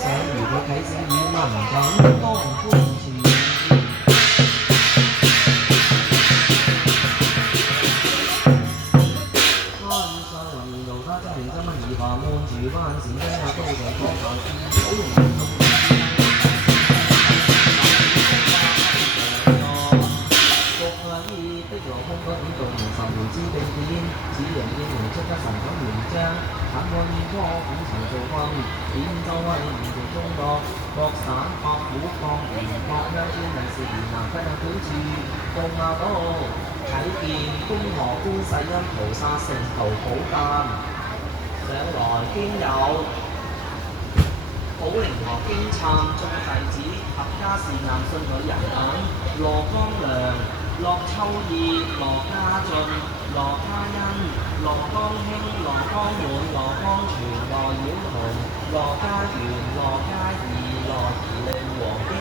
想，如果啟示與民間當歡處。山上雲面路他真認真乜二話悶住班前聽下都在講下的羅空不點動神回之地點，此人應用出得神感原章，慘過燕窩五層做軍，點周威現其中國，各省各府各縣各鄉專利是連南分有表處，共亞島睇見公河觀世音菩薩成途普間，上來經有寶靈羅經參眾弟子合家是南信女人等，羅光良、樂秋意、羅家俊、羅家欣、羅光興、羅光滿、羅光全、羅曉彤、羅家源、羅家